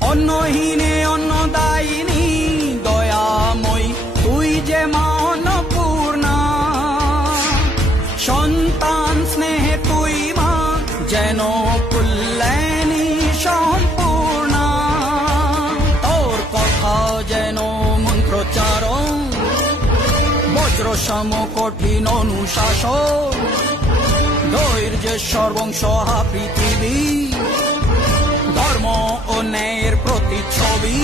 অন্নহীনে অন্নদায়িনী দয়াময়ী তুই যে মা অন্নপূর্ণা। সন্তান স্নেহে তুই মা যেন কল্যাণী সম্পূর্ণা। তোর কথা যেন মন্ত্রোচ্চারণ, বজ্র সম কঠিন অনুশাসন। ধৈর্যের সর্বংসহা পৃথিবী, ধর্ম ও ন্যায়ের প্রতিচ্ছবি।